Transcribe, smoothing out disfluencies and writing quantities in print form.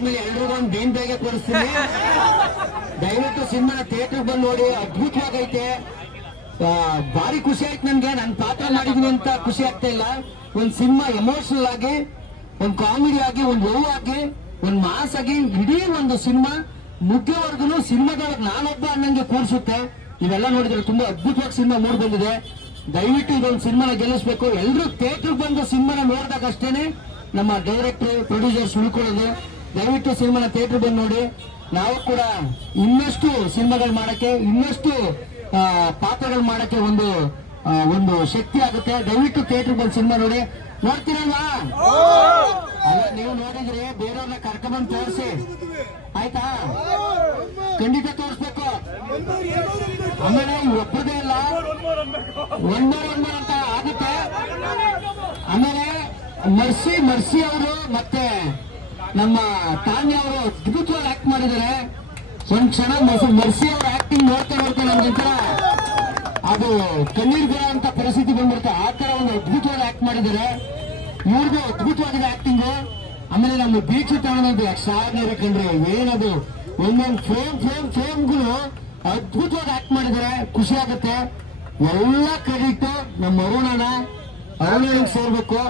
ಆದ್ಮೇಲೆ ಎಲ್ರಿಗೂ ಒಂದು ಬೇಂದ್ರೆಗೆ ಕೊಡಿಸ್ತೀನಿ. ದಯವಿಟ್ಟು ಸಿನಿಮಾನ ಥಿಯೇಟರ್ ಬಂದು ನೋಡಿ, ಅದ್ಭುತವಾಗೈತೆ. ಭಾರಿ ಖುಷಿ ಆಯ್ತು ನನ್ಗೆ. ನಾನು ಪಾತ್ರ ಮಾಡಿದೀನಿ ಅಂತ ಖುಷಿ ಆಗ್ತಾ ಇಲ್ಲ. ಒಂದ್ ಸಿನಿಮಾ ಎಮೋಷನಲ್ ಆಗಿ, ಒಂದ್ ಕಾಮಿಡಿ ಆಗಿ, ಒಂದ್ ಲವ್ ಆಗಿ, ಒಂದ್ ಮಾಸ್ ಆಗಿ, ಇಡೀ ಒಂದು ಸಿನಿಮಾ ಮುಖ್ಯವರ್ಗು ಸಿನಿಮಾದೊಳಗೆ ನಾನೊಬ್ಬ ಅನ್ನಂಗೆ ಕೂರಿಸುತ್ತೆ. ಇವೆಲ್ಲ ನೋಡಿದ್ರೆ ತುಂಬಾ ಅದ್ಭುತವಾಗಿ ಸಿನಿಮಾ ಮೂಡ್ ಬಂದಿದೆ. ದಯವಿಟ್ಟು ಇದೊಂದು ಸಿನಿಮಾನ ಗೆಲ್ಲಿಸಬೇಕು. ಎಲ್ಲರೂ ಥಿಯೇಟರ್ ಬಂದು ಸಿನಿಮಾನ ನೋಡಿದಾಗ ಅಷ್ಟೇನೆ ನಮ್ಮ ಡೈರೆಕ್ಟರ್ ಪ್ರೊಡ್ಯೂಸರ್ಸ್ ಉಳ್ಕೊಳ್ಳೋದು. ದಯವಿಟ್ಟು ಸಿನಿಮಾನ ಥಿಯೇಟರ್ ಬಂದು ನೋಡಿ. ನಾವು ಕೂಡ ಇನ್ನಷ್ಟು ಸಿನಿಮಾಗಳು ಮಾಡಕ್ಕೆ, ಇನ್ನಷ್ಟು ಪಾತ್ರಗಳು ಮಾಡಕ್ಕೆ ಒಂದು ಶಕ್ತಿ ಆಗುತ್ತೆ. ದಯವಿಟ್ಟು ಥಿಯೇಟರ್ ಬಂದು ಸಿನಿಮಾ ನೋಡಿ. ನೋಡ್ತೀರಲ್ವಾ? ಅಲ್ಲ, ನೀವು ನೋಡಿದ್ರೆ ಬೇರೆಯವ್ರನ್ನ ಕರ್ಕೊಂಡ್ಬಂದು ತೋರಿಸಿ, ಆಯ್ತಾ? ಖಂಡಿತ ತೋರಿಸ್ಬೇಕು. ಆಮೇಲೆ ಒಬ್ಬರದೇ ಇಲ್ಲ, ಒಂದೂರ ಅಂತ ಆಗುತ್ತೆ. ಆಮೇಲೆ ಮರ್ಸಿ ಅವರು ಮತ್ತೆ ನಮ್ಮ ತಾನ್ಯ ಅವರು ಅದ್ಭುತವಾಗಿ ಆಕ್ಟ್ ಮಾಡಿದ್ದಾರೆ. ಒಂದ್ ಕ್ಷಣ ಮರ್ಸಿ ಅವ್ರ ಆಕ್ಟಿಂಗ್ ನೋಡ್ತಾ ನಮ್ಗೊಂಥರ ಅದು ಕಣ್ಣೀರ್ ಬರೋ ಅಂತ ಪರಿಸ್ಥಿತಿ ಬಂದ್ಬಿಡುತ್ತೆ. ಆ ತರ ಒಂದು ಅದ್ಭುತವಾಗಿ ಆಕ್ಟ್ ಮಾಡಿದ್ದಾರೆ. ಇವ್ರದ್ದು ಅದ್ಭುತವಾಗಿದೆ ಆಕ್ಟಿಂಗು. ಆಮೇಲೆ ನಮ್ಮ ದೀಕ್ಷಿತ್ ಅನ್ನೋದು ಎಕ್ಸ್ಟ್ರಾರ್ಡಿನರಿ ಕಂಡ್ರೆ, ಏನದು ಒಂದೊಂದು ಫ್ರೇಮ್ಗಳು ಅದ್ಭುತವಾಗಿ ಆಕ್ಟ್ ಮಾಡಿದ್ದಾರೆ. ಖುಷಿ ಆಗುತ್ತೆ. ಎಲ್ಲ ಕ್ರೆಡಿಟ್ ನಮ್ಮ ಅರುಣನ ಸೇರ್ಬೇಕು.